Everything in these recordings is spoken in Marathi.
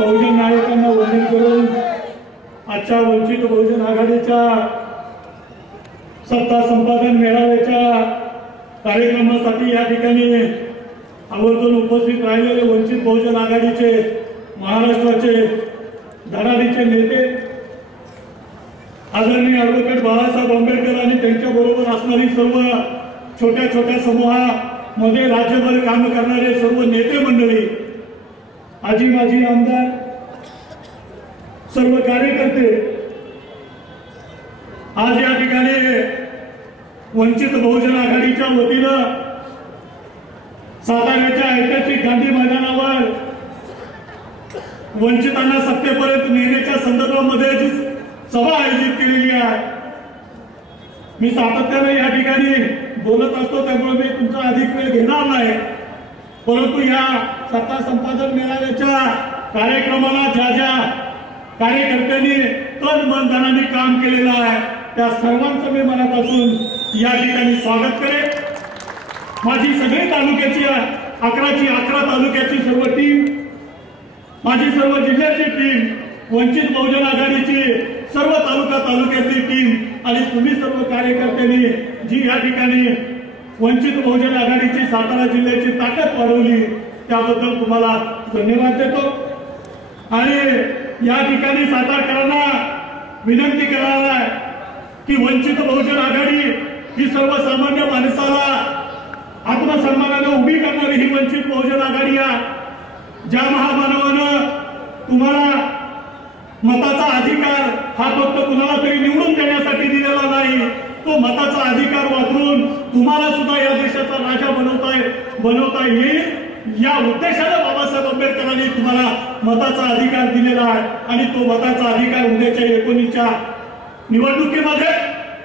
बहुजन नायकांना वंदन करून आजच्या वंचित बहुजन आघाडीच्या सत्ता संपादन मेळाव्याच्या कार्यक्रमासाठी या ठिकाणी आवर्जून उपस्थित राहिलेले वंचित बहुजन आघाडीचे महाराष्ट्राचे धडाडीचे नेते आदरणीय ॲडव्होकेट बाळासाहेब आंबेडकर आणि त्यांच्या बरोबर असणारी सर्व छोट्या छोट्या समूहामध्ये राज्यभर काम करणारे सर्व नेते मंडळी, आजी माजी आमदार, सर्व कार्यकर्ते, आज या ठिकाणी वंचित बहुजन आघाडीच्या वतीनं साताऱ्याच्या ऐतिहासिक गांधी मैदानावर वंचितांना सत्तेपर्यंत नेण्याच्या संदर्भामध्ये जी सभा आयोजित केलेली आहे। मी सातत्याने या ठिकाणी बोलत असतो, त्यामुळे मी तुमचा अधिक वेळ घेणार नाही, परंतु या सत्ता संपादन मेळाव्याच्या कार्यक्रमाला ज्या ज्या कार्यकर्त्यांनी तन मन धनाने काम केलेलं आहे त्या सर्वांचं मी मनापासून या ठिकाणी स्वागत करेन। माझी सगळी तालुक्याची 11 तालुक्याची सर्व टीम, माझी सर्व जिल्ह्याची टीम, वंचित बहुजन आघाडीची सर्व तालुक्यातली टीम आणि तुम्ही सर्व कार्यकर्त्यांनी जी या ठिकाणी वंचित बहुजन आघाडीची सातारा जिल्ह्याची ताकद वाढवली त्याबद्दल तुम्हाला धन्यवाद देतो। आणि या ठिकाणी सातारकरांना विनंती करणार आहे की वंचित बहुजन आघाडी ही सर्वसामान्य माणसाला आत्मसन्मानाने उभी करणारी ही वंचित बहुजन आघाडी आहे। ज्या महामानवानं तुम्हाला मताचा अधिकार हा फक्त कुणाला तरी निवडून देण्यासाठी दिलेला नाही, तो मताचा अधिकार वापरून तुम्हाला सुद्धा या देशाचा राजा बनवता येईल या उद्देशाने बाबासाहेब आंबेडकरांनी तुम्हाला मताचा अधिकार दिलेला आहे। आणि तो मताचा अधिकार उद्याच्या 19च्या निवडणुकीमध्ये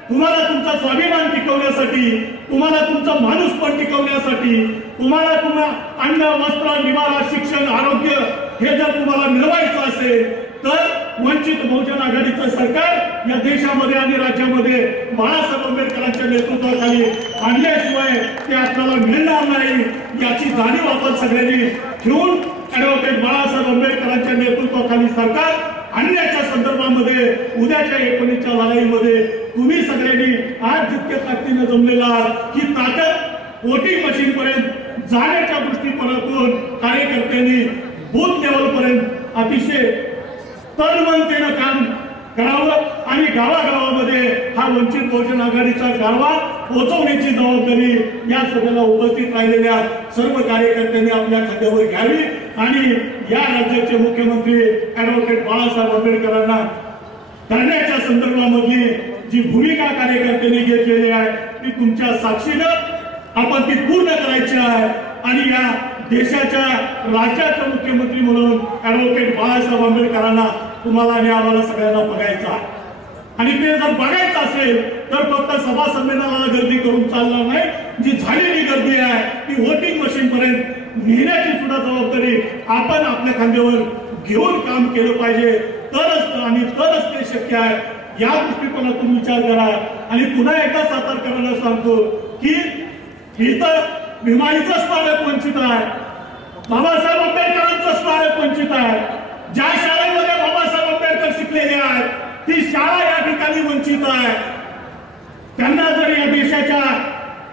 तुम्हाला तुमचा स्वाभिमान टिकवण्यासाठी, तुम्हाला तुमचा माणूसपण टिकवण्यासाठी, तुम्हाला अन्न, वस्त्र, निवारा, शिक्षण, आरोग्य हे जर तुम्हाला मिळवायचं असेल तर वंचित बहुजन आघाडीचं सरकार या देशामध्ये आणि राज्यामध्ये बाळासाहेब आंबेडकरांच्या नेतृत्वाखाली आणल्याशिवाय ते आपल्याला मिळणार नाही याची जाणीव आपण सगळ्यांनी ठेवून ॲडव्होकेट बाळासाहेब आंबेडकरांच्या नेतृत्वाखाली सरकार आणण्याच्या संदर्भामध्ये उद्याच्या 19च्या लढाईमध्ये तुम्ही सगळ्यांनी आज जितक्या ताकदीने जमलेला आहात ही ताकद वोटिंग मशीन पर्यंत जाण्याच्या दृष्टीकोनातून कार्यकर्त्यांनी बूथ लेवल पर्यंत अतिशय तनमनतेनं काम करावं आणि गावागावामध्ये हा वंचित बहुजन आघाडीचा गारवा पोहोचवण्याची जबाबदारी या सभेला उपस्थित राहिलेल्या सर्व कार्यकर्त्यांनी आपल्या खात्यावर घ्यावी आणि या राज्याचे मुख्यमंत्री ॲडव्होकेट बाळासाहेब आंबेडकरांना करण्याच्या संदर्भामधली जी भूमिका कार्यकर्त्यांनी घेतलेली आहे ती तुमच्या साक्षीनं आपण ती पूर्ण करायची आहे। आणि या देशाच्या राज्याचे मुख्यमंत्री म्हणून ॲडव्होकेट बाळासाहेब आंबेडकरांना तुम्हाला आणि आम्हाला सगळ्यांना बघायचं आहे। आणि ते जर बघायचं असेल तर फक्त सभा संमेलनाला गर्दी करून चालणार नाही, जी झालेली गर्दी आहे ती वोटिंग मशीन पर्यंत नेण्याची सुद्धा जबाबदारी आपण आपल्या खांद्यावर घेऊन काम केलं पाहिजे, तरच ते शक्य आहे। या दृष्टिकोनातून विचार करा। आणि पुन्हा एकदा सातारकरांना सांगतो की इथं भीमाईचं स्मारक वंचित आहे, बाबासाहेब आंबेडकरांचं स्मारक वंचित आहे। ज्या शाळेमध्ये बाबासाहेब आंबेडकर शिकलेले आहेत ती शाळा या ठिकाणी वंचित आहे। त्यांना जर या देशाच्या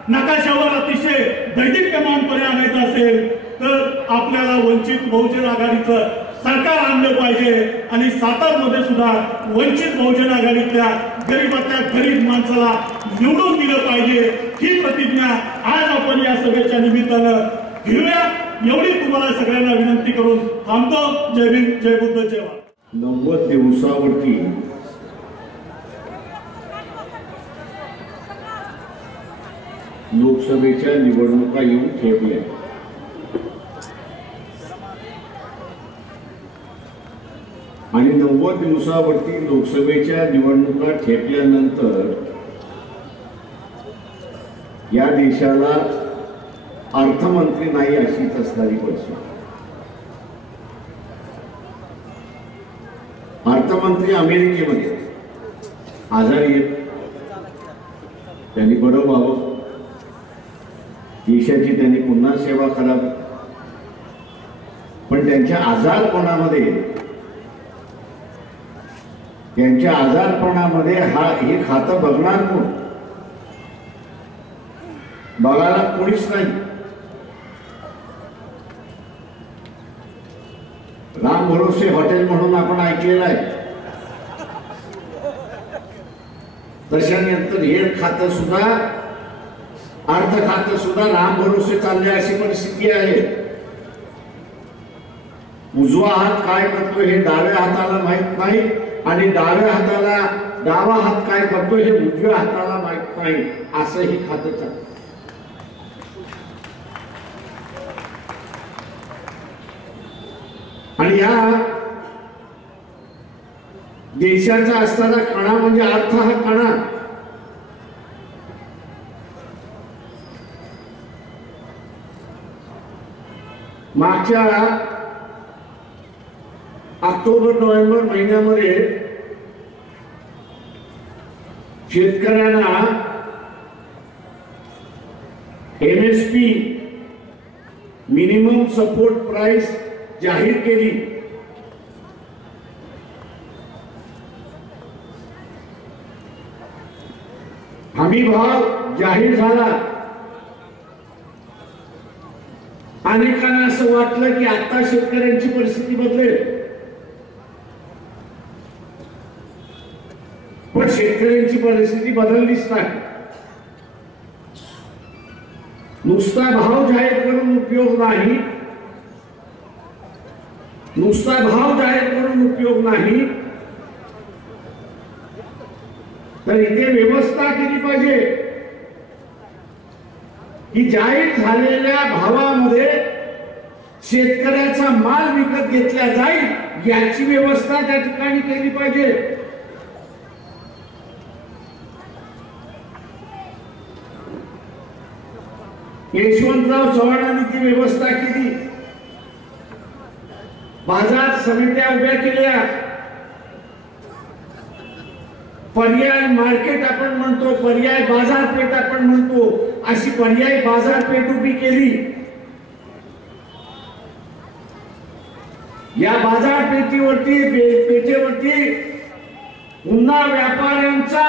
नकाशावर अतिशय दैदिप्यमानपणे आणायचं असेल तर आपल्याला वंचित बहुजन आघाडीचं सरकार आणलं पाहिजे आणि सातारमध्ये सुद्धा वंचित बहुजन आघाडीतल्या गरीबातल्या गरीब माणसाला निवडून दिलं पाहिजे ही प्रतिज्ञा आज आपण या सभेच्या निमित्तानं घेऊया। एवढी तुम्हाला सगळ्यांना विनंती करून थांबतो। जय भीम, जय बुद्ध, जय भारत। 90 दिवसावरती लोकसभेच्या निवडणुका येऊन ठेपल्या आणि 90 दिवसावरती लोकसभेच्या निवडणुका ठेपल्यानंतर या देशाला अर्थमंत्री नाही अशीच असणारी परिस्थिती। अर्थमंत्री अमेरिकेमध्ये आजारी आहेत, त्यांनी बरं व्हावं, देशाची त्यांनी पुन्हा सेवा करावी पण त्यांच्या आजारपणामध्ये हे खातं बघणार कोण? बघायला कोणीच नाही. राम भरोसे हॉटेल म्हणून आपण ऐकलेलं आहे. तशानंतर हे खातं सुद्धा, अर्थ खातं सुद्धा राम भरोसे चालले अशी परिस्थिती आहे. उजवा हात काय करतो हे डाव्या हाताला माहित नाही आणि डावा हात काय करतो हे उजव्या हाताला माहित नाही, असं हे खातं चालतं. आणि या देशाचा असताना कणा म्हणजे अर्थ हा कणा. मागच्या ऑक्टोबर-नोव्हेंबर महिन्यामध्ये शेतकऱ्यांना MSP मिनिमम सपोर्ट प्राइस जाहीर केली. हमी भाव जाहीर झाला. अनेकांना असं वाटलं की आता शेतकऱ्यांची परिस्थिती बदलेल, पण शेतकऱ्यांची परिस्थिती बदललीच नाही. नुसता भाव जाहीर करून उपयोग नाही, नुसता भाव जाहीर करून उपयोग नाही, तर इथे व्यवस्था केली पाहिजे की जाहीर झालेल्या भावामध्ये शेतकऱ्याचा माल विकत घेतला जाईल याची व्यवस्था त्या ठिकाणी केली पाहिजे. यशवंतराव चव्हाणांनी ती व्यवस्था केली. बाजार समित्या उभ्या केल्या. पर्याय मार्केट आपण म्हणतो, पर्याय बाजारपेठ आपण म्हणतो, अशी पर्याय बाजारपेठ उभी केली. या पेठेवरती पुन्हा व्यापाऱ्यांचा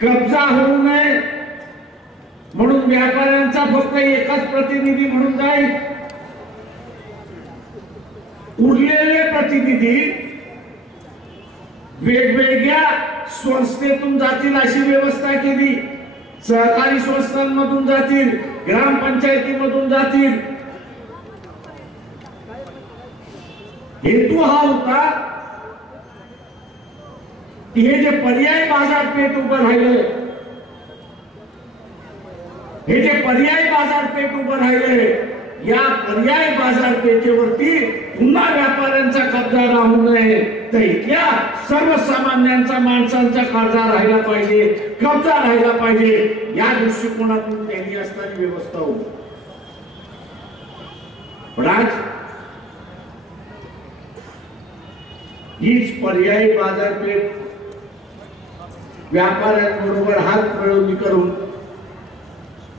कब्जा होऊ नये म्हणून व्यापाऱ्यांचा फक्त एकच प्रतिनिधी म्हणून जाईल. उरलेले प्रतिनिधी वेगवेगळ्या संस्थेतून जातील अशी व्यवस्था केली. सहकारी संस्थांमधून जातील, ग्रामपंचायतीमधून जातील. हेतू हा होता की हे जे पर्याय बाजारपेठ उभं राहिले, या पर्याय बाजारपेठेवरती पुन्हा व्यापाऱ्यांचा कब्जा राहू नये, तर इथल्या सर्वसामान्यांचा माणसांचा कब्जा राहिला पाहिजे. या दृष्टिकोनातून त्यांनी असणारी व्यवस्था होती. पण आज हीच पर्यायी बाजारपेठ व्यापाऱ्यांबरोबर हात मिळवणी करून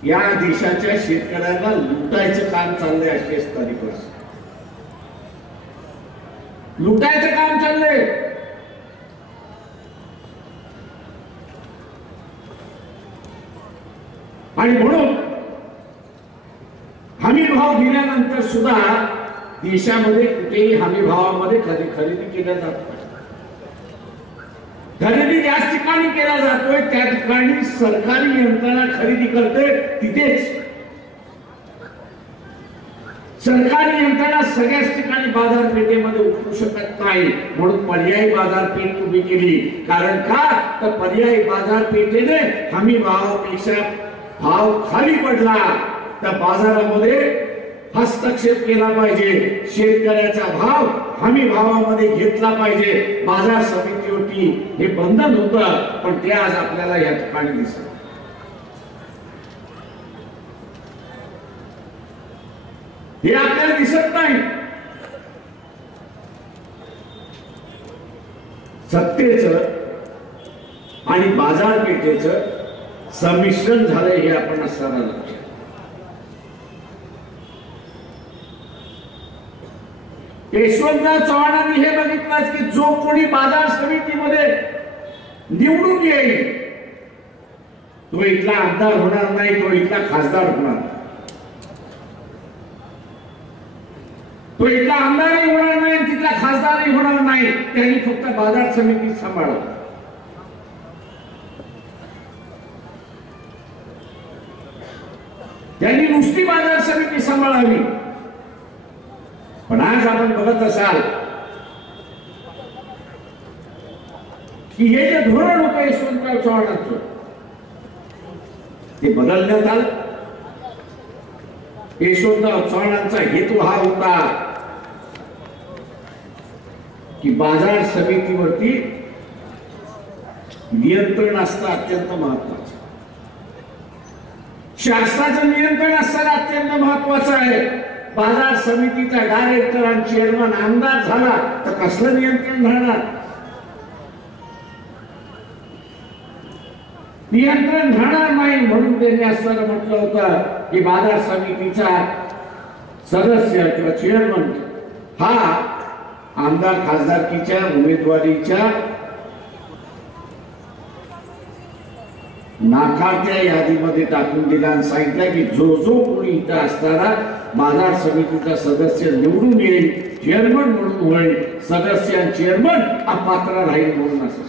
या देशाच्या शेतकऱ्यांना लुटायचं काम चाललंय. अशी असणारी परिस्थिती, लुटायचं काम चाललंय. आणि म्हणून हमी भाव दिल्यानंतर सुद्धा देशामध्ये कुठेही हमी भावामध्ये खरेदी केल्या जात नाही. खरेदी ज्याच ठिकाणी केला जातोय त्या ठिकाणी सरकारी यंत्रणा खरेदी करते. तिथेच सरकारी यंत्रणा सगळ्याच ठिकाणी बाजारपेठेमध्ये उतरू शकत नाही. म्हणून पर्यायी बाजारपेठ उभी केली. कारण का, तर पर्यायी बाजारपेठेने हमी भावापेक्षा भाव खाली पडला तर बाजारामध्ये हस्तक्षेप केला पाहिजे. शेतकऱ्याचा भाव हमी भावामध्ये घेतला पाहिजे. बाजार समितीवरती हे बंधन होतं, पण ते आज आपल्याला या ठिकाणी दिसत. हे आपल्याला दिसत नाही. सत्तेचं आणि बाजारपेठेचं संमिश्रण झालंय हे आपण असताना लक्षात. यशवंतराव चव्हाणांनी हे बघितलं की जो कोणी बाजार समितीमध्ये निवडून येईल तो इथला आमदार होणार नाही, तो इथला खासदार होणार, तो इथला आमदारही होणार नाही, तिथला खासदारही होणार नाही. त्यांनी फक्त बाजार समिती सांभाळा. त्यांनी नुसती बाजार समिती सांभाळावी. पण आज आपण बघत असाल की हे जे धोरण होतं यशवंतराव चव्हाणांचं ते बदलण्यात आलं. यशवंतराव चव्हाणांचा हेतू हा होता की बाजार समितीवरती नियंत्रण असणं अत्यंत महत्वाचं, शासनाचं नियंत्रण असणं अत्यंत महत्वाचं आहे. बाजार समितीचा डायरेक्टर आणि चेअरमन आमदार झाला तर कसलं नियंत्रण राहणार? नियंत्रण राहणार नाही. म्हणून त्यांनी असताना म्हटलं होतं की बाजार समितीचा सदस्य किंवा चेअरमन हा आमदार खासदारकीच्या उमेदवारीच्या नाकारत्या यादीमध्ये टाकून दिला आणि सांगितलं की जो जो कोणी इथं असणारा बाजार समितीचा सदस्य निवडून येईल, चेअरमन म्हणून होईल, सदस्य आणि चेअरमन अपात्र राहील म्हणून असं.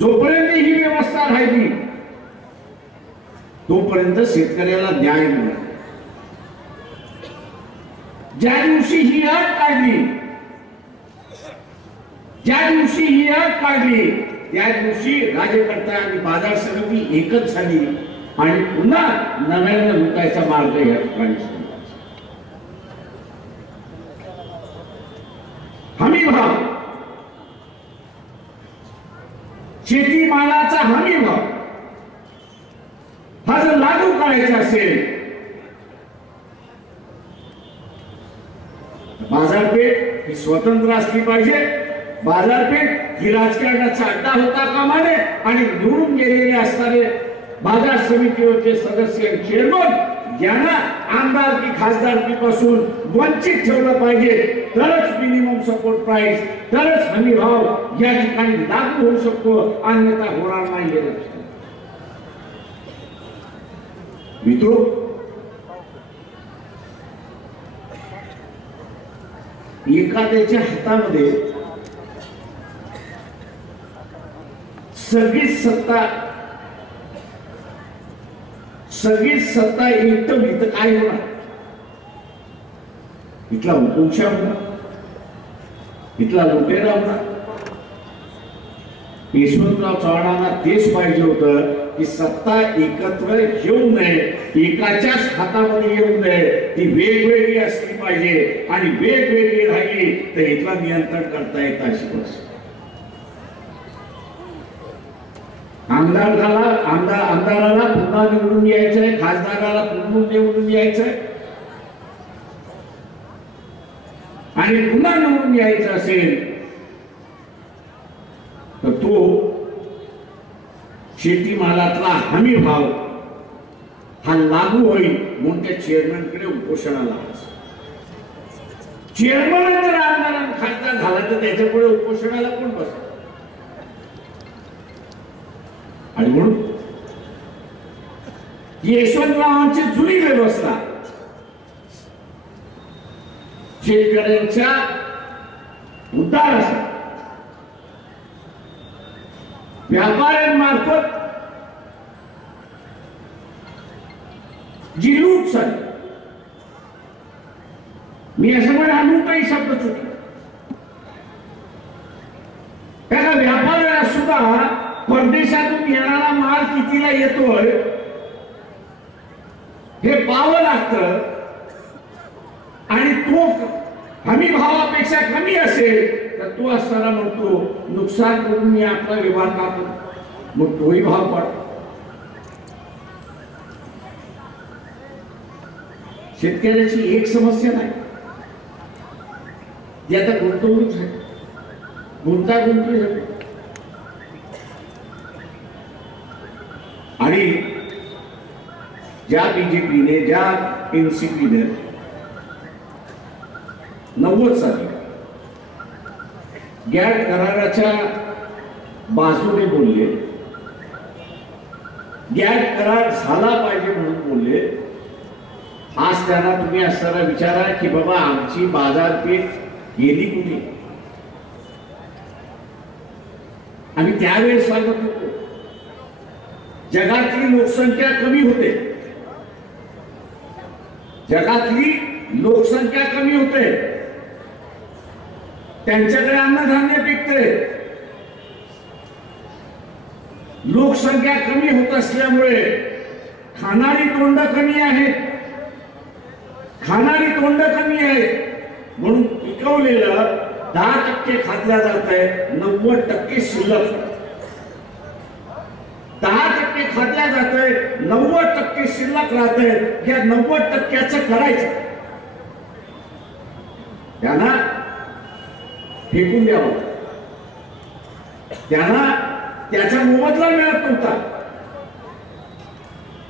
जोपर्यंत ही व्यवस्था राहिली तोपर्यंत शेतकऱ्याला न्याय मिळेल. ज्या दिवशी ही अट काढली, ज्या दिवशी ही अट काढली त्या दिवशी राज्यकर्ता आणि बाजार समिती एकच झाली आणि पुन्हा नव्यानं लुटायचा मार्ग या ठिकाणी हमी भाव, शेतीमालाचा हमी भाव हा जर लागू करायचा असेल, बाजारपेठ ही स्वतंत्र असली पाहिजे. बाजारपेठ ही राजकारणाचा अड्डा होता कामा नये आणि निवडून गेलेले असणारे बाजार समितीवरचे सदस्य चेअरमन यांना आमदारकी खासदारकीपासून वंचित ठेवलं पाहिजे. तरच मिनिमम सपोर्ट प्राइस, तरच हमी भाव या ठिकाणी लागू होऊ शकतो, अन्यथा होणार नाही. मित्रो, एखाद्याच्या हातामध्ये सगळीच सत्ता एकदम इथं काय होणार? इथला हुकुमशाह होणार, इथला लुटेरा होणार. यशवंतराव चव्हाणांना तेच पाहिजे होतं की सत्ता एकत्र येऊ नये, एकाच्याच हातामध्ये येऊ नये, ती वेगवेगळी असली पाहिजे आणि वेगवेगळी राहिली तर इथला नियंत्रण करता येत अशी परिस्थिती. आमदाराला पुन्हा निवडून यायचंय, खासदाराला पुन्हा निवडून यायचंय आणि पुन्हा निवडून यायचं असेल तर तो शेतीमालातला हमी भाव हा लागू होईल म्हणून त्या चेअरमॅनकडे उपोषणाला. चेअरमन जर आमदार आणि खासदार झाला तर त्याच्यापुढे उपोषणाला कोण बसत? आणि म्हणून यशवंतरावांची जुनी व्यवस्था शेतकऱ्यांच्या उद्धारासाठी व्यापाऱ्यांमार्फत जी लूट झाली, मी असं म्हणा लूटही शब्द चुकला. त्या व्यापाऱ्याला सुद्धा परदेशातून येणारा माल कितीला येतोय हे पाहावं लागतं आणि तो हमी भावापेक्षा कमी असेल तर तो असताना म्हणतो नुकसान करून मी आपला व्यवहार टाकतो, मग तोही भाव पडतो. शेतकऱ्याची एक समस्या नाही, ती आता गुंतवणूक झाली, गुंतागुंती झाली आणि ज्या बीजेपीने, ज्या एनसीपीने 90 साली गॅट कराराच्या बाजूने बोलले, गॅट करार झाला पाहिजे म्हणून बोलले. आज त्यांना तुम्ही असताना विचारा की बाबा आमची बाजारपेठ गेली कुठे. आम्ही त्यावेळेस सांगत होतो जगातली लोकसंख्या कमी होते, जगातली लोकसंख्या कमी होते, त्यांच्याकडे अन्नधान्य पिकते. लोकसंख्या कमी होत असल्यामुळे खाणारी तोंड कमी आहेत, खाणारी तोंड कमी आहेत म्हणून पिकवलेलं 10% खाल्ल्या जात आहे, 90% शिल्लक. 10% खाल्ल्या जात आहे, 90% शिल्लक राहत आहे. या 90%चं करायचं, त्यांना फेकून द्यावं, त्यांना त्याचा मोबदला मिळत नव्हता.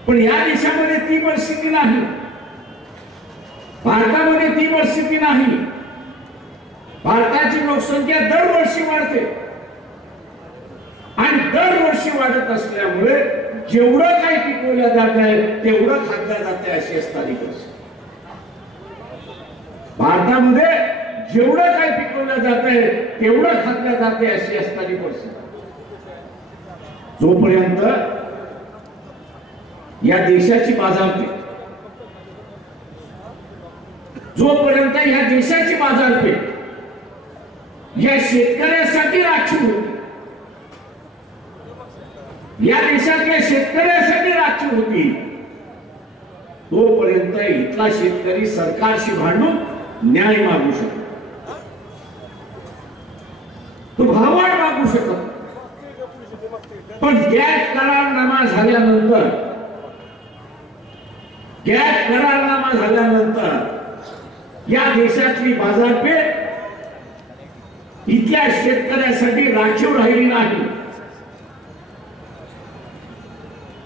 पण या देशामध्ये ती परिस्थिती नाही, भारतामध्ये ती परिस्थिती नाही. भारताची लोकसंख्या दरवर्षी वाढते आणि दरवर्षी वाढत असल्यामुळे जेवढं काही पिकवलं जात आहे तेवढं खाल्लं जाते अशी असणारी परिस्थिती. भारतामध्ये जेवढं काही पिकवलं जात आहे तेवढं खाल्लं जाते अशी असणारी परिस्थिती. जोपर्यंत या देशाची बाजारपेठ, जोपर्यंत या देशाची बाजारपेठ या शेतकऱ्यासाठी राखीव होती, या देशातल्या शेतकऱ्यासाठी राखीव होती, तोपर्यंत इथला शेतकरी सरकारशी भांडून न्याय मागू शकतो, तो भाववाढ मागू शकतो. पण गॅट करारनामा झाल्यानंतर, गॅट करारनामा झाल्यानंतर या देशातली बाजारपेठ इथल्या शेतकऱ्यासाठी राखीव राहिली नाही.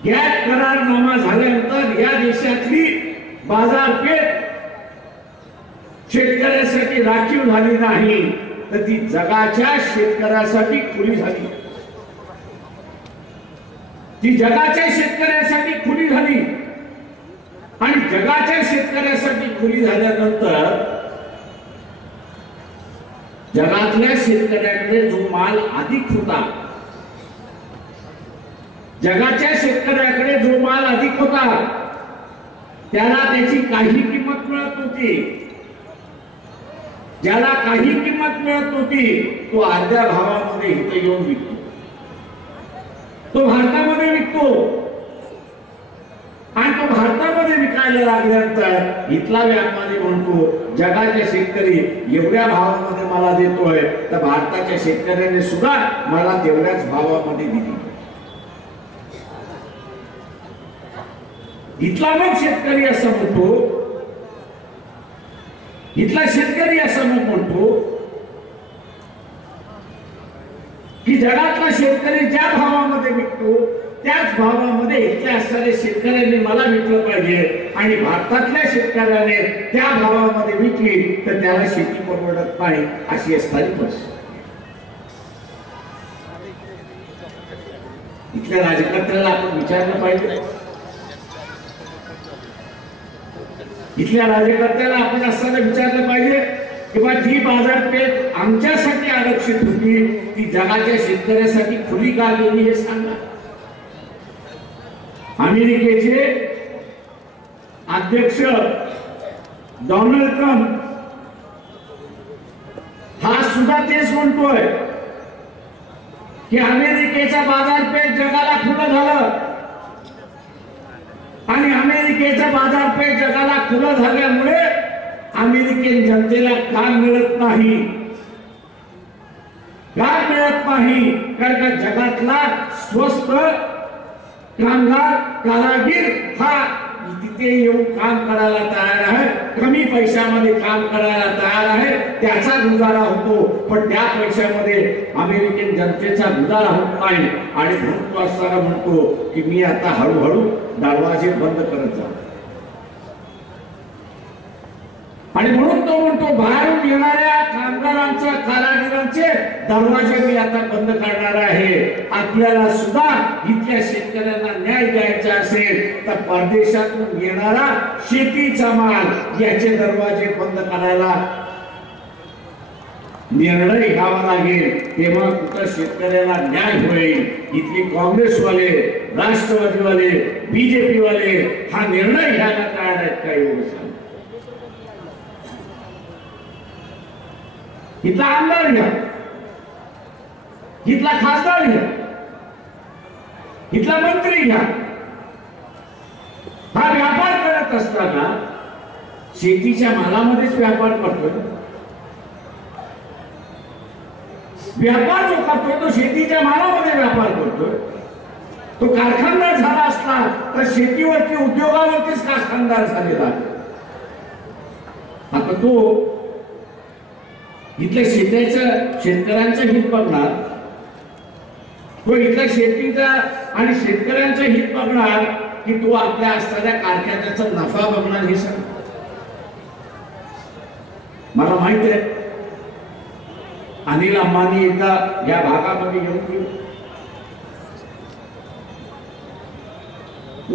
गॅट करारनामा झाल्यानंतर या देशातली बाजारपेठ शेतकऱ्यासाठी राखीव झाली नाही, तर ती जगाच्या शेतकऱ्यासाठी खुली झाली. ती जगाच्या शेतकऱ्यासाठी खुली झाली आणि जगाच्या शेतकऱ्यासाठी खुली झाल्यानंतर जगातल्या शेतकऱ्याकडे जो माल अधिक होता, जगाच्या शेतकऱ्याकडे जो माल अधिक होता त्याला त्याची काही किंमत मिळत नव्हती. ज्याला काही किंमत मिळत नव्हती तो अर्ध्या भावामध्ये इथे येऊन विकतो, तो भारतामध्ये विकतो आणि तो भारतामध्ये विकायला लागल्यानंतर इथला व्यापारी म्हणतो जगाच्या शेतकरी एवढ्या भावामध्ये मला देतोय तर भारताच्या शेतकऱ्याने सुद्धा मला तेवढ्याच भावामध्ये दिली. इथला मग शेतकरी असं म्हणतो, इथला शेतकरी असं मग म्हणतो की जगातला शेतकरी ज्या भावामध्ये विकतो त्याच भावामध्ये इथल्या असणाऱ्या शेतकऱ्यांनी मला विकलं पाहिजे आणि भारतातल्या शेतकऱ्याने त्या भावामध्ये विकली तर त्याला शेती परवडत नाही अशी असणारी परिस्थिती. इथल्या राजकारण्याला आपण विचारलं पाहिजे, इथल्या राजकारण्याला आपण असताना विचारलं पाहिजे की बा जी बाजारपेठ आमच्यासाठी आरक्षित होती ती जगाच्या शेतकऱ्यासाठी खुली का गेली हे सांगा. अमेरिकेचे अध्यक्ष डोनाल्ड ट्रम्प हा सुद्धा तेच म्हणतोय की अमेरिकेचा बाजारपेठ जगाला खुलं झालं आणि अमेरिकेचा बाजारपेठ जगाला खुलं झाल्यामुळे अमेरिकन जनतेला काम मिळत नाही, काम मिळत नाही. कारण का जगातला स्वस्त कामगार कारागीर हा तिथे येऊन काम करायला तयार आहे, कमी पैशामध्ये काम करायला तयार आहे, त्याचा गुजारा होतो. पण त्या पैशामध्ये अमेरिकन जनतेचा गुजारा होत नाही आणि म्हणतो असताना म्हणतो की मी आता हळूहळू दरवाजे बंद करत जातो आणि म्हणून तो म्हणतो बाहेरून येणाऱ्या कामगारांच्या कारागिरांचे दरवाजे मी आता बंद करणार आहे. आपल्याला सुद्धा इथल्या शेतकऱ्यांना न्याय द्यायचा असेल तर परदेशातून येणारा शेतीचा माल याचे दरवाजे बंद करायला निर्णय घ्यावा लागेल. तेव्हा कुठं शेतकऱ्याला न्याय होईल. इथली काँग्रेसवाले, राष्ट्रवादीवाले, बीजेपी वाले हा निर्णय घ्यायला तयार आहेत का? एवढं इथला आमदार घ्या, इथला खासदार घ्या, इथला मंत्री घ्या. हा व्यापार करत असताना शेतीच्या मालामध्येच व्यापार करतोय. व्यापार जो करतोय तो शेतीच्या मालामध्ये व्यापार करतोय. तो कारखानदार झाला असला तर शेतीवरती, उद्योगावरतीच कारखानदार झालेला. आता तो इथल्या शेतकऱ्यांचं हित बघणार, तो इथल्या शेतीचा आणि शेतकऱ्यांचं हित बघणार की तो आपल्या असणाऱ्या कारखान्याचा नफा बघणार? हे सगळं मला माहित आहे. अनिल अंबानी एकदा या भागामध्ये येऊन गेले.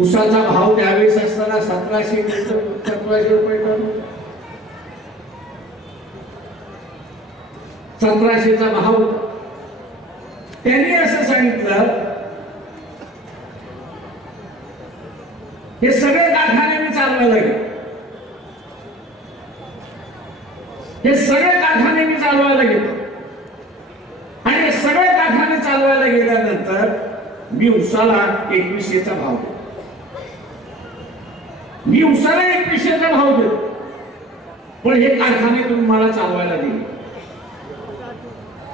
ऊसाचा भाव त्यावेळेस असताना 1700 रुपये टन, 1700चा भाव. त्यांनी असं सांगितलं हे सगळे कारखाने मी चालवायला गेलो, हे सगळे कारखाने मी चालवायला गेलो आणि हे सगळे कारखाने चालवायला गेल्यानंतर मी उसाला 2100चा भाव देतो. मी उसाला 2100चा भाव देतो, पण हे कारखाने तुम्ही मला चालवायला दिले.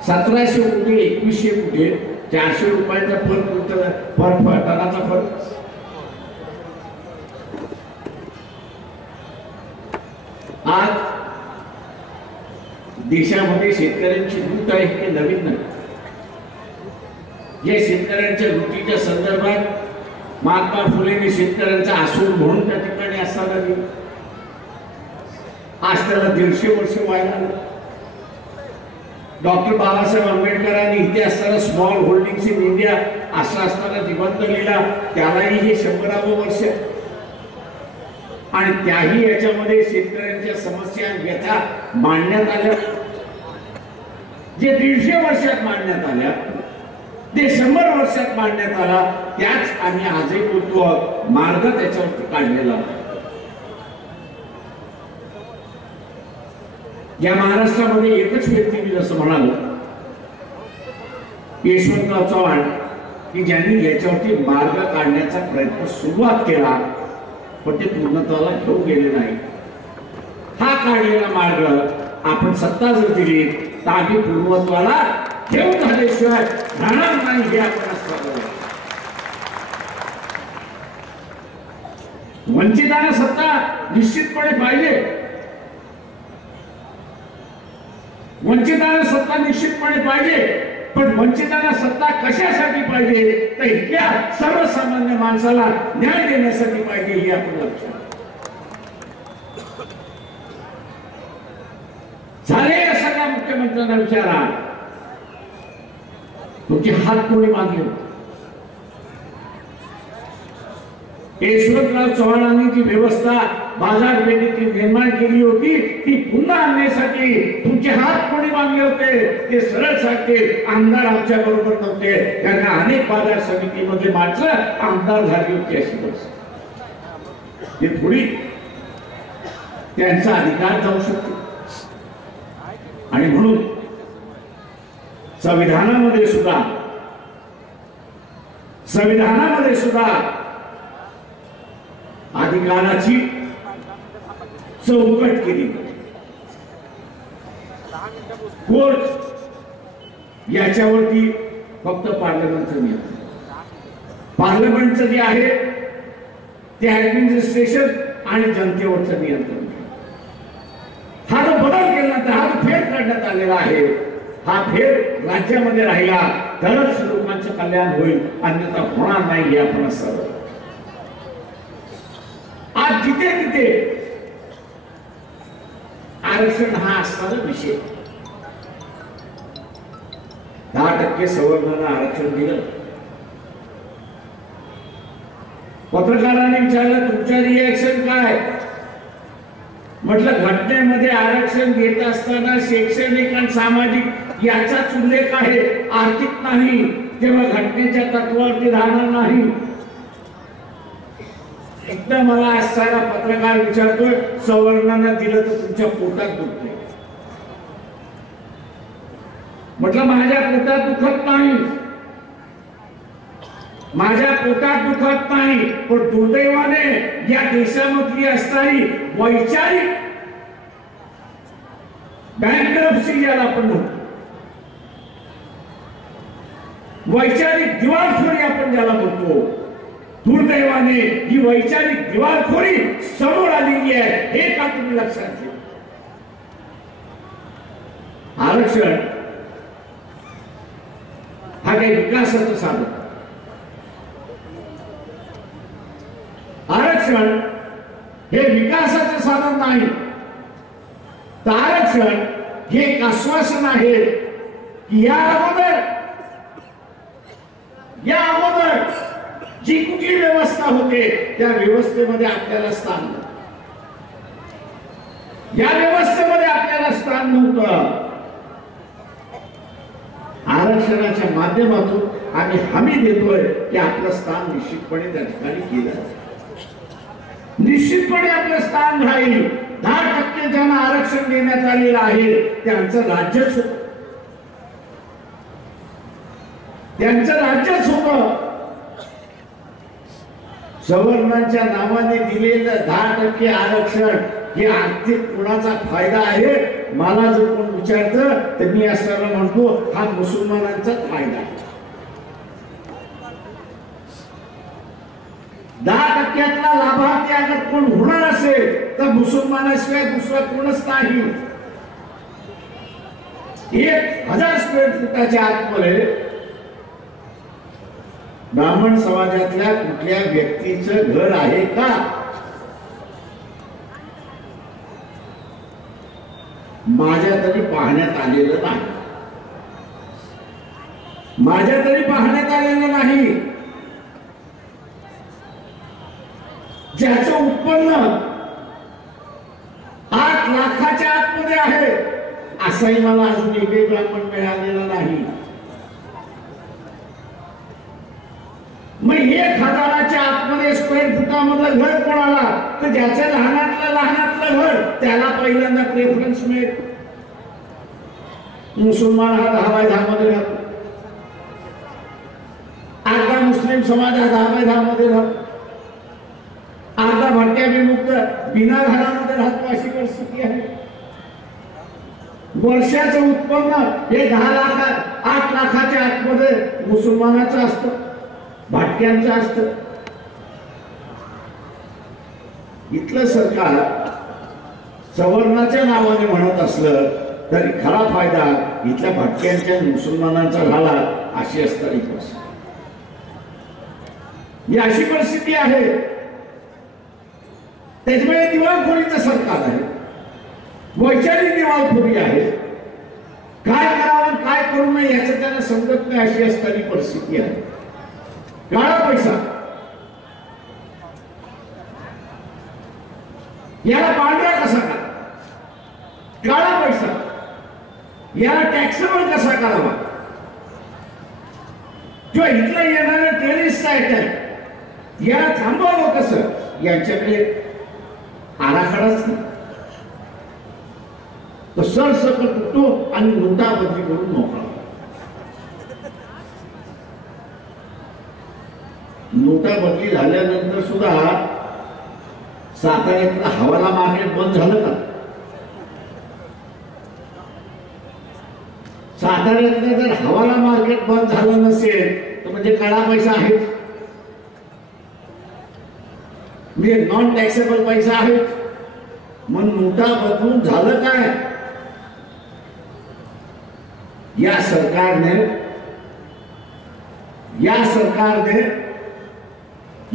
1700 कुठे, 2100 कुठे, 400 रुपयाचा फरक, टनाचा फरक. आज देशामध्ये शेतकऱ्यांची लूट आहे हे नवीन नाही. या शेतकऱ्यांच्या लुटीच्या संदर्भात महात्मा फुलेने शेतकऱ्यांचा आसूड म्हणून त्या ठिकाणी असताना दिलं. आज त्याला 150 वर्ष व्हायला. डॉक्टर बाबासाहेब आंबेडकरांनी इथे असताना स्मॉल होल्डिंग्स इन इंडिया असं असताना निबंध लिहिला, त्यालाही हे 100वे वर्ष. आणि त्याही याच्यामध्ये शेतकऱ्यांच्या समस्या व्यथा मांडण्यात आल्या. जे 150 वर्षात मांडण्यात आल्या ते 100 वर्षात मांडण्यात आला. त्याच आम्ही आजही बोलतो, मार्ग त्याच्यावरती काढलेला. या महाराष्ट्रामध्ये एकच व्यक्ती मी जसं म्हणालो, यशवंतराव चव्हाण, की ज्यांनी याच्यावरती मार्ग काढण्याचा प्रयत्न सुरुवात केला, पण ते पूर्णत्वाला घेऊन गेले नाही. हा काढलेला मार्ग आपण सत्ता जर दिली तर आम्ही पूर्णत्वाला घेऊन झाल्याशिवाय राहणार नाही. हे आपण वंचितांना सत्ता निश्चितपणे पाहिजे. वंचितांना सत्ता निश्चितपणे पाहिजे, पण वंचितांना सत्ता कशासाठी पाहिजे तर इथल्या सर्वसामान्य माणसाला न्याय देण्यासाठी पाहिजे. हे आपण लक्षात झाले. या सगळ्या मुख्यमंत्र्यांना विचारा, तुमचे हात कोणी मागले? यशवंतराव चव्हाणांनी जी व्यवस्था बाजारपेठेची निर्माण केली होती ती पुन्हा आणण्यासाठी तुमचे हात कोणी मागले होते? ते सरळ सांगते, आमदार आमच्या बरोबर नव्हते. त्यांना अनेक बाजार समितीमध्ये माणसं आमदार झाली होती अशी गोष्ट. ते थोडी त्यांचा अधिकार जाऊ शकतो. आणि म्हणून संविधानामध्ये सुद्धा अधिकाराची चौकट केली. कोर्ट याच्यावरती फक्त पार्लमेंटचं नियंत्रण. पार्लमेंटचं जे आहे ते ऍडमिनिस्ट्रेशन आणि जनतेवरचं नियंत्रण. हा जो बदल केला, हा जो फेर काढण्यात आलेला आहे, हा फेर राज्यामध्ये राहिला तरच लोकांचं कल्याण होईल, अन्यथा होणार नाही. हे आपण सर्व आज जिथे तिथे आरक्षण हा असणारा विषय. 10% सवर्णांना आरक्षण दिलं. पत्रकारांनी विचारलं तुमच्या रिएक्शन काय. म्हटलं घटनेमध्ये आरक्षण घेत असताना शैक्षणिक आणि सामाजिक याचाच उल्लेख आहे, आर्थिक नाही. तेव्हा घटनेच्या तत्वावरती राहणार नाही. एकदा मला असणारा पत्रकार विचारतोय सवर्णांना दिलं तर तुमच्या पोटात दुखते. म्हटलं माझ्या पोटात दुखत नाही, माझ्या पोटात दुखत नाही, पण दुर्दैवाने या देशामधली असणारी वैचारिक बँक्रप्सी ज्याला आपण म्हणतो, वैचारिक दिवाळखोरी आपण ज्याला म्हणतो, दुर्दैवाने ही वैचारिक दिवाळखोरी समोर आलेली आहे. हे का तुम्ही लक्षात घ्या. आरक्षण हा काही विकासाचं साधन, आरक्षण हे विकासाचं साधन नाही. तर आरक्षण हे एक आश्वासन आहे की या अगोदर जी कुठली व्यवस्था होते त्या व्यवस्थेमध्ये आपल्याला स्थान, या व्यवस्थेमध्ये आपल्याला स्थान नव्हतं. आरक्षणाच्या माध्यमातून आम्ही हमी देतोय की आपलं स्थान निश्चितपणे त्या ठिकाणी केलं, निश्चितपणे आपलं स्थान राहील. 10% ज्यांना आरक्षण देण्यात आलेलं आहे त्यांचं राज्यच होतं, त्यांचं राज्यच होतं. सवर्णांच्या नावाने दिलेलं 10% आरक्षण हे आर्थिक कुणाचा फायदा आहे. मला जर कोण विचारतं तर मी असताना म्हणतो हा मुसलमानांचा फायदा आहे. 10%तला लाभार्थी अगर कोण होणार असेल तर मुसलमानाशिवाय दुसरा कोणच नाही. 1000 स्क्वेअर फुटाच्या आतमध्ये ब्राह्मण समाजातल्या कुठल्या व्यक्तीचं घर आहे का? माझ्या तरी पाहण्यात आलेलं नाही, माझ्या तरी पाहण्यात आलेलं नाही. ज्याचं उत्पन्न 8 लाखाच्या आतमध्ये आहे असाही मला अजून एकही ब्राह्मण मिळालेला नाही. मग 1000च्या आतमध्ये स्क्वेअर फुटामधलं घर कोणाला, तर ज्याच्या लहानातलं घर त्याला पहिल्यांदा प्रेफरन्स मिळेल. मुसलमान हा 10/10 मध्ये राहतो, अर्धा मुस्लिम समाज हा 10/10 मध्ये राहतो, अर्धा भटक्या विमुक्त बिना घरामध्ये राहतो. अशी परिस्थिती आहे. वर्षाचं उत्पन्न हे 10 लाख 8 लाखाच्या आतमध्ये मुसलमानाचं असतं, भटक्यांचं असतं. इथलं सरकार सवर्णाच्या नावाने म्हणत असलं तरी खरा फायदा इथल्या भटक्यांच्या मुसलमानांचा झाला. अशी असणारी परिस्थिती, ही अशी परिस्थिती आहे. त्याच्यामुळे दिवाळखोरीचं सरकार आहे, वैचारिक दिवाळखोरी आहे. काय करावं काय करू नये याचं त्यांना समजत नाही. अशी असणारी परिस्थिती आहे. काळा पैसा याला पांढरा कसा करा, काळा पैसा याला टॅक्सेबल कसा करावा, किंवा इथला येणारे टेररिस्ट अटॅक याला थांबवावं कसं, यांच्याकडे आराखडाच नाही. तो सरसकट उठतो आणि नोटाबंदी करून मोकळा. नोटाबंदी झाल्यानंतर सुद्धा साताऱ्यातलं हवाला मार्केट बंद झालं का? साताऱ्यातलं जर हवाला मार्केट बंद झालं नसेल तर म्हणजे काळा पैसा आहे, म्हणजे नॉन टॅक्सेबल पैसा आहे. मग नोटा बदलून झालं काय? या सरकारने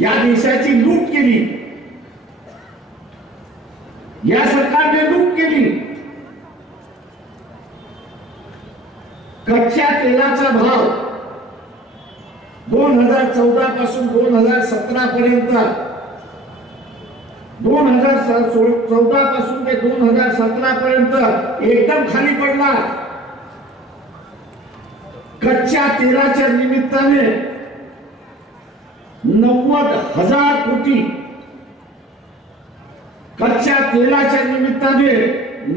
या देशाची लूट केली, या सरकारने लूट केली. कच्च्या तेलाचा भाव 2014 पासून 2017 पर्यंत 2014 पासून ते 2017 पर्यंत एकदम खाली पडला। कच्च्या तेलाच्या निमित्ताने 90,000 कोटी, कच्च्या तेलाच्या निमित्ताने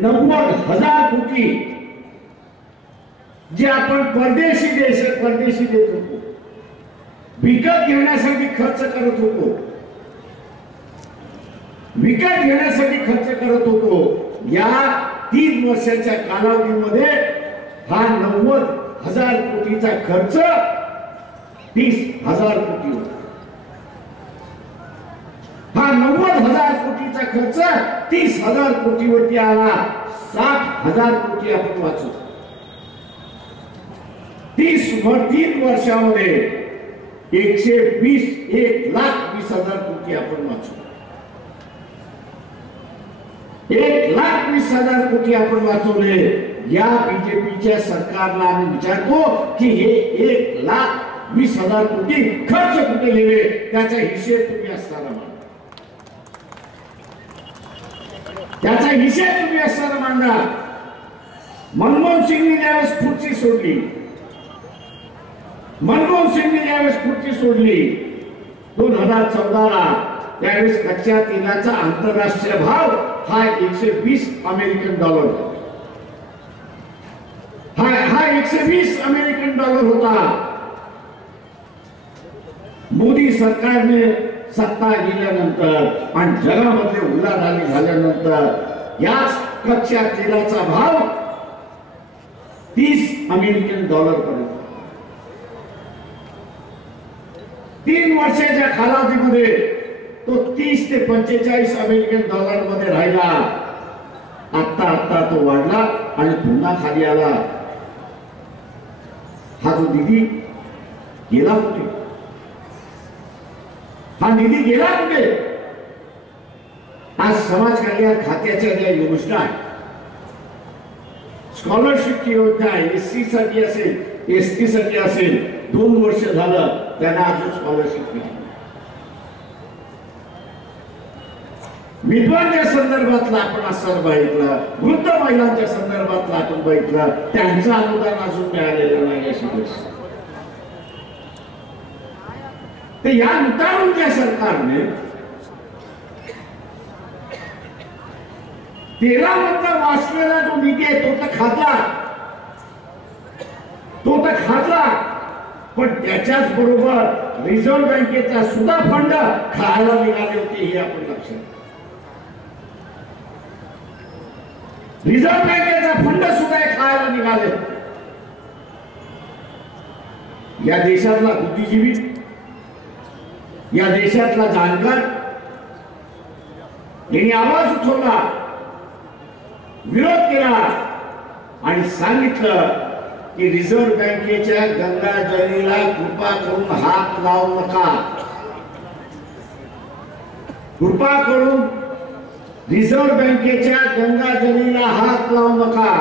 90,000 कोटी जे आपण परदेशी देत होतो, विकत घेण्यासाठी खर्च करत होतो, या 3 वर्षाच्या कालावधीमध्ये हा 90,000 कोटीचा खर्च 30,000 कोटी होता। हा 90,000 कोटीचा खर्च 30,000 कोटीवरती आला। 60,000 कोटी आपण वाचू। 3 वर्षामध्ये 1,20,00,000 कोटी आपण वाचू। 1,20,000 कोटी आपण वाचवले। या बीजेपीच्या सरकारला आम्ही विचारतो की हे 1,20,000 कोटी खर्च कुठे गेले, त्याचा हिशेब तुम्ही असताना मांडा। त्याचा हिशेब तुम्ही असताना मांडा। मनमोहन सिंगने ज्यावेळेस खुर्ची सोडली 2014ला, त्यावेळेस कच्च्या तेलाचा आंतरराष्ट्रीय भाव हा $120 होता। मोदी सरकारने सत्ता गेल्यानंतर आणि जगामध्ये उलाढाली झाल्यानंतर याच कच्च्या तेलाचा भाव $30 पर्यंत 3 वर्षाच्या कालावधीमध्ये तो $30 ते $45 मध्ये राहिला। आता तो वाढला आणि पुन्हा खाली आला। हा जो निधी गेला कुठे? आज समाज कल्याण खात्याच्या ज्या योजना आहेत, स्कॉलरशिपची योजना आहे, SC साठी असेल, ST साठी असेल, 2 वर्ष झालं त्यांना अजून स्कॉलरशिप मिळाली। विधवांच्या संदर्भातला आपण असर बघितलं, वृद्ध महिलांच्या संदर्भातला आपण बघितलं, त्यांचं अनुदान अजून मिळालेलं नाही अशी परिस्थिती। तर या लुटारूंच्या सरकारने तेलामधला वाचलेला जो निधी आहे तो तर खाल्ला, पण त्याच्याच बरोबर रिझर्व्ह बँकेचा सुद्धा फंड खायला निघाले होते हे आपण लक्षात। रिझर्व्ह बँकेचा फंड सुद्धा खायला निघाले। या देशातला बुद्धिजीवी, या देशातला जाणकार यांनी आवाज उठवला, विरोध केला आणि सांगितलं की रिझर्व्ह बँकेच्या गंगाजळीला कृपा करून हात लावू नका। कृपा करून रिझर्व्ह बँकेच्या गंगाजळीला हात लावू नका।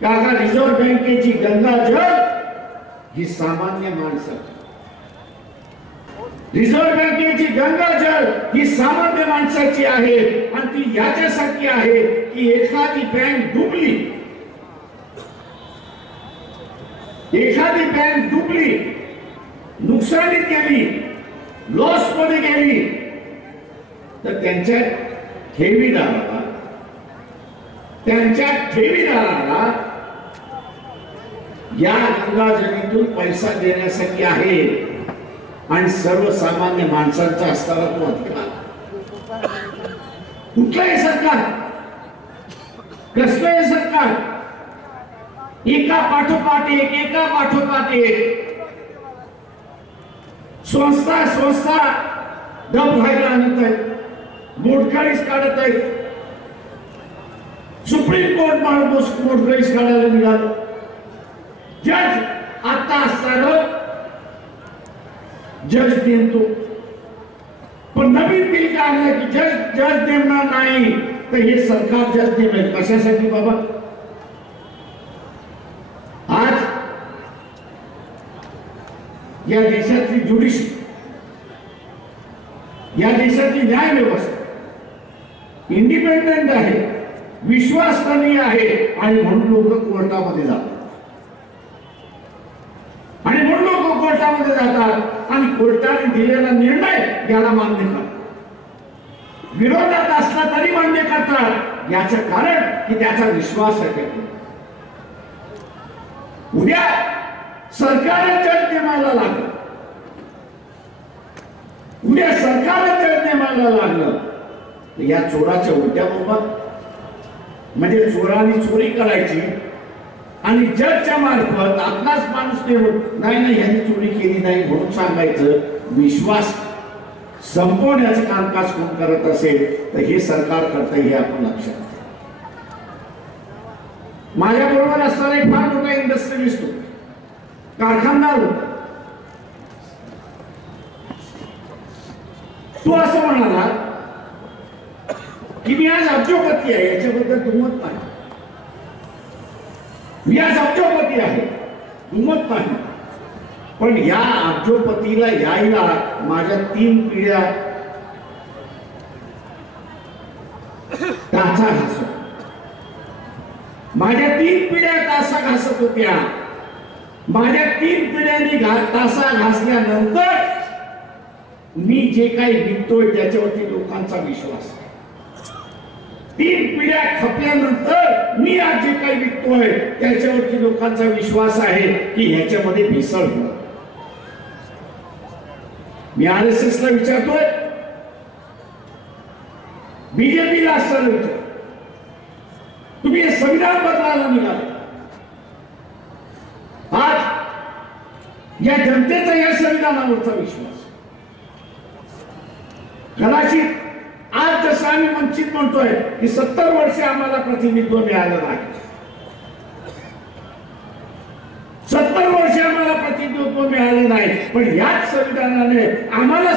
काका, रिझर्व्ह बँकेची गंगाजळ ही सामान्य माणसाची, रिझर्व्ह बँकेची गंगाजळ ही सामान्य माणसाची आहे आणि ती याच्यासाठी आहे की एखादी बँक डुबली, नुकसानीत गेली, लॉस मध्ये गेली, तर त्यांच्या ठेवीदाराला या गंगाजळीतून पैसा देण्यासाठी आहे आणि सर्वसामान्य माणसांचा असताना तो अधिकार कुठलाही सरकार, कसलंही सरकार एका पाठोपाठ एक संस्था डब व्हायला आणत आहेत, मोडकळीस काढत आहेत। सुप्रीम कोर्ट मोडकळीस काढायला निघालं। जज आता असताना जज नेमतो, पण नवीन बिल काढलं की जज नेमणार नाही, तर हे सरकार जज नेमेल कशासाठी बाबा? या देशातली ज्युडिशरी, या देशातली न्याय व्यवस्था इंडिपेंडेंट आहे, विश्वासनीय आहे आणि म्हणून लोक कोर्टामध्ये जातात आणि म्हणून लोक कोर्टामध्ये जातात आणि कोर्टाने दिलेला निर्णय याला मान्य करतात, विरोधात असला तरी मान्य करतात। याचं कारण की त्याचा विश्वास आहे। उद्या सरकारने जज नेमायला लागलं, उद्या सरकारने जज नेमायला लागलं तर या चोराच्या उलट्या बोंबा, म्हणजे चोरांनी चोरी करायची आणि जजच्या मार्फत आपलाच माणूस नाही नाही यांनी चोरी केली नाही म्हणून सांगायचं। विश्वास संपवण्याचं कामकाज कोण करत असेल तर हे सरकार करतं, हे आपण लक्षात। माझ्या बरोबर असताना एक फार मोठा इंडस्ट्रियलिस्ट होता, कारखानदार होता। तो असं म्हणाला की मी आज अब्जोपती आहे, याच्याबद्दल दुमत नाही, मी आज अब्जोपती आहे, दुमत नाही, पण या अब्जोपतीला यायला माझ्या 3 पिढ्या टाचा घासत, माझ्या 3 पिढ्या टाचा घासत होत्या। माझ्या 3 पिढ्यांनी टाचा घासल्यानंतर मी जे काही विकतोय त्याच्यावरती लोकांचा विश्वास आहे। 3 पिढ्या खपल्यानंतर मी आज जे काही विकतोय त्याच्यावरती लोकांचा विश्वास आहे की ह्याच्यामध्ये भेसळ होईल। मी RSS ला विचारतोय, बीजेपीला असताना विचार, तुम्ही हे संविधान बदलायला निघाले, आज या जनतेचा या संविधानावरचा विश्वास कदाचित आज जसं आम्ही वंचित म्हणतोय की 70 वर्षे आम्हाला प्रतिनिधित्व मिळालं नाही, 70 वर्षे आम्हाला प्रतिनिधित्व मिळाले नाही, पण याच संविधानाने आम्हाला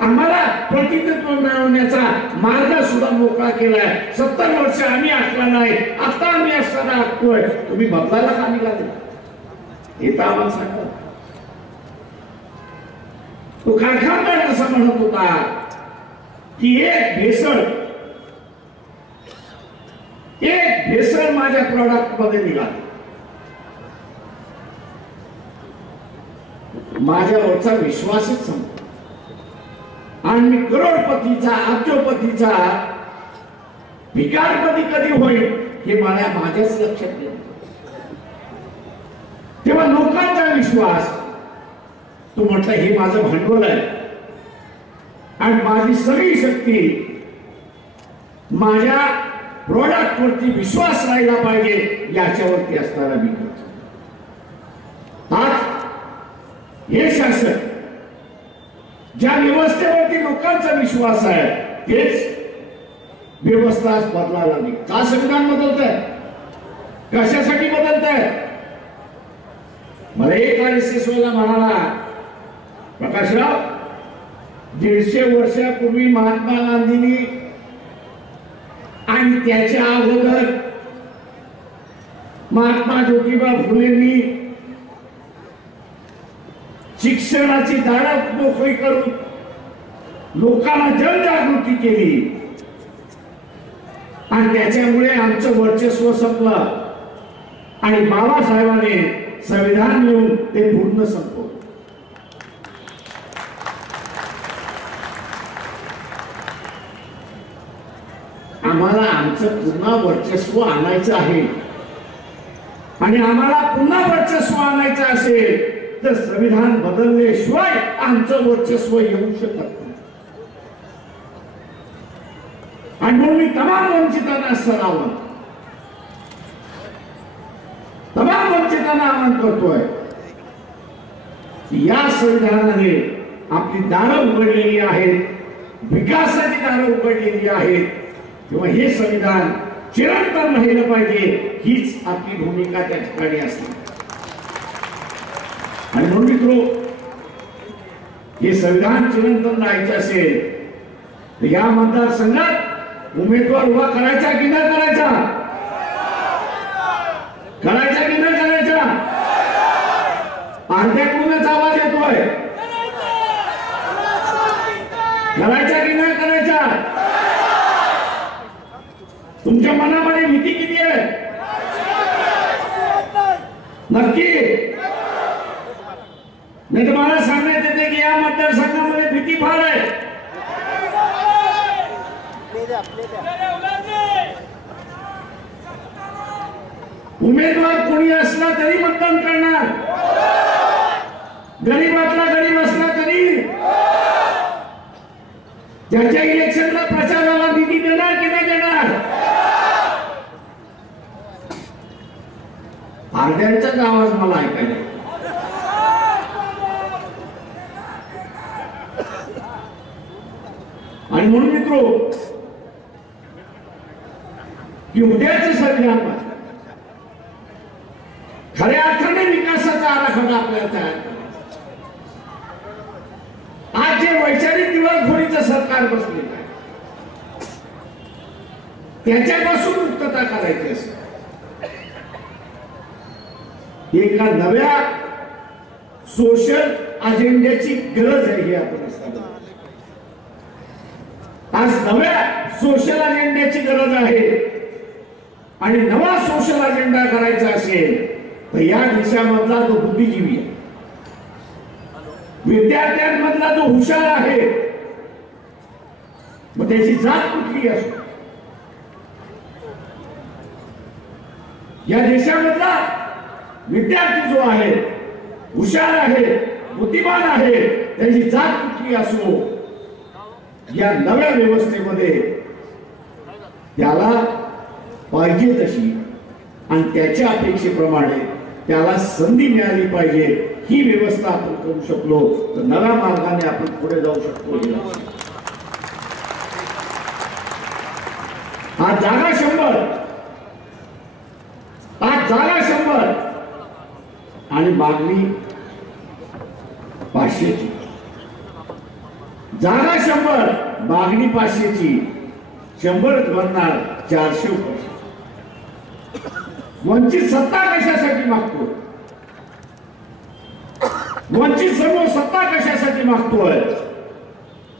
आम्हाला प्रतिनिधित्व मिळवण्याचा मार्ग सुद्धा मोकळा केलाय। 70 वर्ष आम्ही आखला नाही, आता आम्ही असताना आखतोय, तुम्ही बदलायला का निघाले हे तर आम्हाला सांगा। तो कारखानदार असं म्हणत होता की एक भेसळ माझ्या प्रॉडक्ट मध्ये निघाली, माझ्यावरचा विश्वासच संपला आणि मी करोडपतीचा अब्जोपतीचा भिकारपती कधी होईल हे माझ्याच लक्षात येईल। तेव्हा लोकांचा विश्वास, तू म्हटलं हे माझं भांडवल आहे आणि माझी सगळी शक्ती माझ्या प्रॉडक्ट वरती विश्वास राहिला पाहिजे याच्यावरती असताना मी करतो। आज हे शासन ज्या व्यवस्थेवरती लोकांचा विश्वास आहे तेच व्यवस्था बदलायला लागली। का संविधान बदलत आहे, कशासाठी बदलत आहे? मला एक RSS वाला म्हणाला, प्रकाशराव 150 वर्षापूर्वी महात्मा गांधींनी आणि त्याच्या अगोदर महात्मा ज्योतिबा फुलेंनी शिक्षणाची दारं मोकळी करून लोकांना जनजागृती केली आणि त्याच्यामुळे आमचं वर्चस्व संपलं आणि बाबासाहेबांनी संविधान लिहून ते पूर्ण संपवलं। आम्हाला आमचं पुन्हा वर्चस्व आणायचं आहे आणि आम्हाला पुन्हा वर्चस्व आणायचं असेल तर संविधान बदलल्याशिवाय आमचं वर्चस्व येऊ शकत नाही। आणि म्हणून मी तमाम वंचितांना आवाहन करतोय की या संविधानाने आपली दारं उघडलेली आहेत, विकासाची दारं उघडलेली आहेत, तेव्हा हे संविधान चिरंतन राहिलं पाहिजे हीच आपली भूमिका त्या ठिकाणी असते। आणि म्हणून मित्रो, हे संविधान चिरंतन राहायचं असेल तर या मतदारसंघात उमेदवार उभा करायचा की नाही करायचा, करायचा की नाही करायचा, अर्ध्याकडूनच आवाज होय करायचा की नाही करायचा? तुमच्या मनामध्ये भीती किती आहे? नक्की? नाही तर मला सांगण्यात येते की या मतदारसंघामध्ये भीती फार आहे. उमेदवार कोणी असला तरी मतदान करणार, गरीबातला गरीब असला तरी, ज्याच्या इलेक्शनला प्रचाराला निधी देणार की नाही देणार? आरड्यांचाच आवाज मला ऐकायला. आणि म्हणून मित्रो की उद्याचं संविधान खऱ्या अर्थाने विकासाचा आराखडा आपल्याला तयार करायचा. आज जे वैचारिक दिवाळखोरीचं सरकार बसलेलं आहे त्याच्यापासून मुक्तता करायची असते. एका नव्या सोशल अजेंड्याची गरज आहे. ही आपण आज नव्या सोशल अजेंड्याची गरज आहे आणि नवा सोशल अजेंडा करायचा असेल तर या देशामधला जो बुद्धिजीवी आहे, विद्यार्थ्यांमधला जो हुशार आहे, मग त्याची जात कुठली असो, या देशामधला विद्यार्थी जो आहे, हुशार आहे, बुद्धिमान आहे, त्याची जात कुठली असो, या नव्या व्यवस्थेमध्ये त्याला पाहिजे तशी आणि त्याच्या अपेक्षेप्रमाणे त्याला संधी मिळाली पाहिजे. ही व्यवस्था आपण करू शकलो तर नव्या मार्गाने आपण पुढे जाऊ शकतो. आज जागा 100, आज जागा 100 आणि मागणी 500ची. जागा 100 मागणी 500ची. 100च बनणार 400 रुपये. वंचित सत्ता कशासाठी मागतो? वंचित समूह सत्ता कशासाठी मागतोय?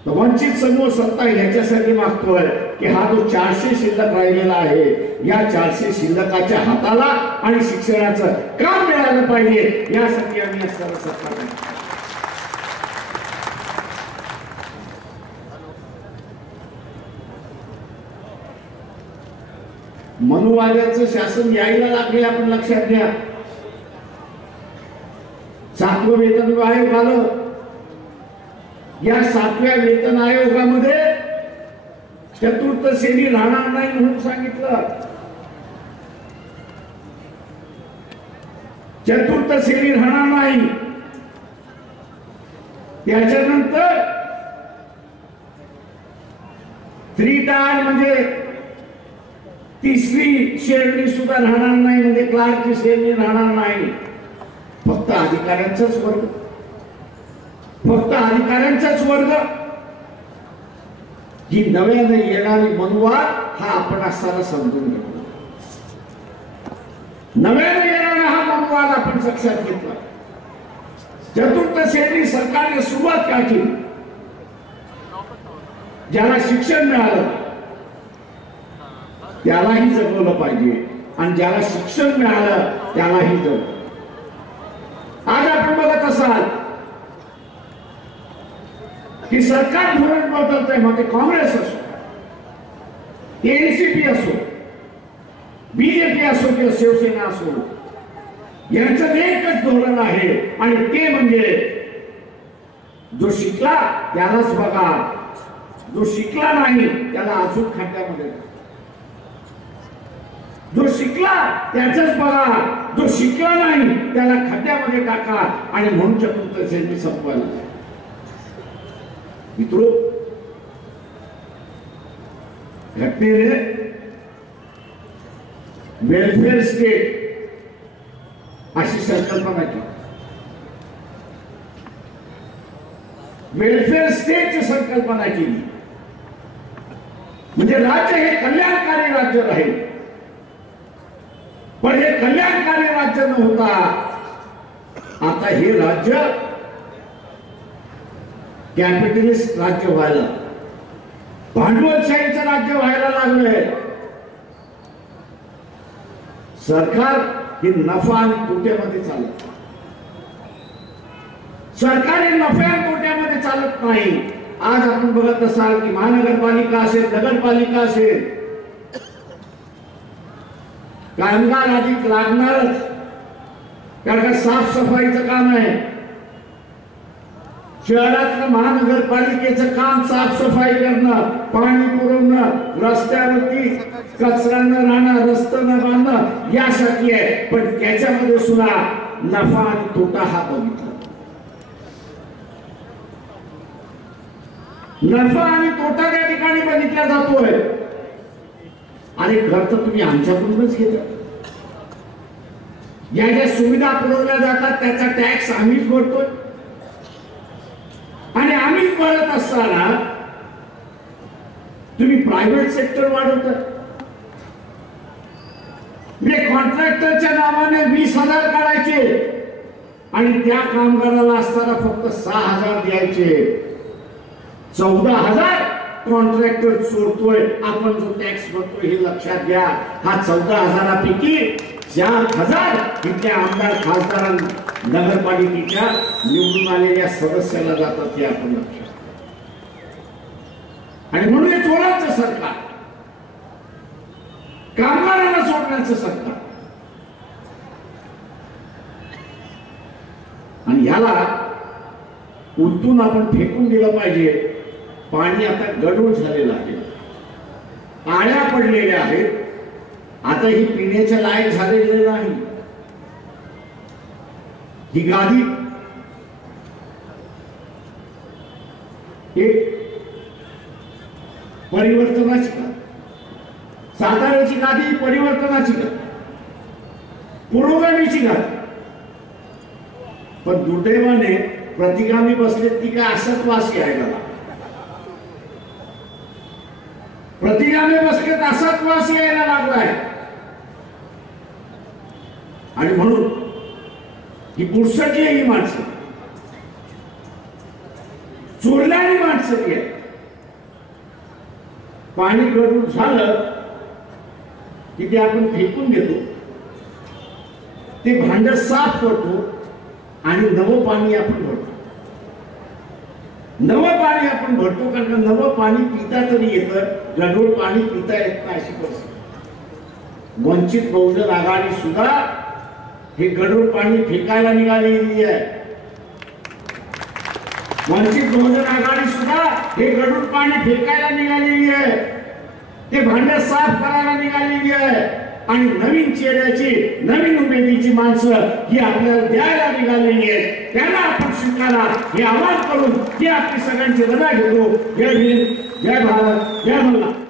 वंचित समूह सत्ता ह्याच्यासाठी मागतोय की हा जो 400 शिल्लक राहिलेला आहे, या 400 शिल्लकाच्या हाताला आणि शिक्षणाचं काम मिळालं पाहिजे, यासाठी आम्ही असताना सत्ता करतो. मनुवाद्याचं शासन यायला लागले. आपण लक्षात घ्या. 7वं वेतन आयोग आलं. या 7व्या वेतन आयोगामध्ये चतुर्थ श्रेणी राहणार नाही म्हणून सांगितलं. चतुर्थ श्रेणी राहणार नाही. त्याच्यानंतर 3 टायर म्हणजे 3री श्रेणी सुद्धा राहणार नाही, म्हणजे क्लार्कची श्रेणी राहणार नाही. फक्त अधिकाऱ्यांचाच वर्ग, फक्त अधिकाऱ्यांचाच वर्ग. ही नव्याने येणारी मनुवाद हा आपण असताना समजून घेतला. नव्याने येणारा हा मनुवाद आपण लक्षात घेतला. चतुर्थ श्रेणी सरकारने सुरुवात का केली? ज्याला शिक्षण मिळालं त्यालाही जगवलं पाहिजे आणि ज्याला शिक्षण मिळालं त्यालाही जगवलं. आज आपण बघत असाल की सरकार धोरण बदलतंय. मग ते काँग्रेस असो, एनसीपी असो, बीजेपी असो किंवा शिवसेना असो, यांचं एकच धोरण आहे आणि ते म्हणजे जो शिकला त्यालाच बघा, जो शिकला नाही त्याला अजून खड्ड्यामध्ये. जो शिकला त्याचंच बघा, जो शिकला नाही त्याला खड्ड्यामध्ये टाका. आणि म्हणून चतुर्थ श्रेणी संपवायला. मित्रो, घटनेने वेलफेअर स्टेट अशी संकल्पना केली. वेलफेअर स्टेटची संकल्पना केली म्हणजे राज्य हे कल्याणकारी राज्य राहील. पण हे कल्याणकारी राज्य न होता आता हे राज्य कॅपिटलिस्ट राज्य व्हायला, भांडवलशाहीचं राज्य व्हायला लागलंय. सरकार हे नफा आणि तोट्यामध्ये चालत, सरकार हे नफ्या आणि तोट्यामध्ये चालत नाही. आज आपण बघत असाल की महानगरपालिका असेल, नगरपालिका असेल, कामगार अधिक लागणारच, कारण साफसफाईचं काम आहे. शहरातलं महानगरपालिकेचं काम साफसफाई करणं, पाणी पुरवणं, रस्त्यावरती कचरा न राहणं, रस्ते न बांधणं यासाठी आहे. पण त्याच्यामध्ये सुद्धा नफा आणि तोटा हा बघितला. नफा आणि तोटा त्या ठिकाणी बघितला जातोय. आणि खर्च तुम्ही आमच्याकडूनच घेता. या ज्या सुविधा पुरवल्या जातात त्याचा टॅक्स आम्हीच भरतोय. आणि आम्हीच भरत असताना तुम्ही प्रायव्हेट सेक्टर वाढवता. म्हणजे कॉन्ट्रॅक्टरच्या नावाने 20,000 काढायचे आणि त्या कामगाराला असताना फक्त 6,000 द्यायचे. 14,000 कॉन्ट्रॅक्टर चोरतोय. आपण जो टॅक्स भरतोय हे लक्षात घ्या. हा 14,000पैकी 4,000 इथल्या आमदार खासदारांना, नगरपालिकेच्या निवडून आलेल्या सदस्याला जातात हे आपण लक्षात. आणि म्हणून हे चोरांचं सरकार, कामगारांना सोडण्याचं सरकार. आणि याला उलटून आपण फेकून दिलं पाहिजे. पाणी आता गढूळ झालेलं आहे, आळ्या पडलेल्या आहेत. आता ही पिण्याच्या लायक झालेलं नाही. ही गादी एक परिवर्तनाची का, साताऱ्याची गादी परिवर्तनाची का, पुरोगामीची गादी. पण दुर्दैवाने प्रतिगामी बसले ती काय असत वास यायला. प्रतिगामी बसलेत असाच वास यायला लागलाय. आणि म्हणून ही बुरसटली ही माणसं, चोरल्यानी माणसं ती आहे. पाणी गढूळ झालं की ते आपण फेकून घेतो, ते भांड साफ करतो आणि नवं पाणी आपण भरतो. नवं पाणी आपण भरतो कारण नवं पाणी पिता तरी येतं, गढूळ पाणी पिता येत नाही अशी परिस्थिती. वंचित बहुजन आघाडी सुद्धा हे गढूळ पाणी फेकायला निघालेली आहे. वंचित बहुजन आघाडी सुद्धा हे गढूळ पाणी फेकायला निघालेली आहे. ते भांड साफ करायला निघालेली आहे. आणि नवीन चेहऱ्याची, नवीन उमेदीची माणसं ही आपल्याला द्यायला निघालेली आहेत. त्यांना आपण स्वीकारा हे आवाहन करून ही आपली सगळ्यांची रजा घेतो. जय भीम, जय भारत, जय मल्हार.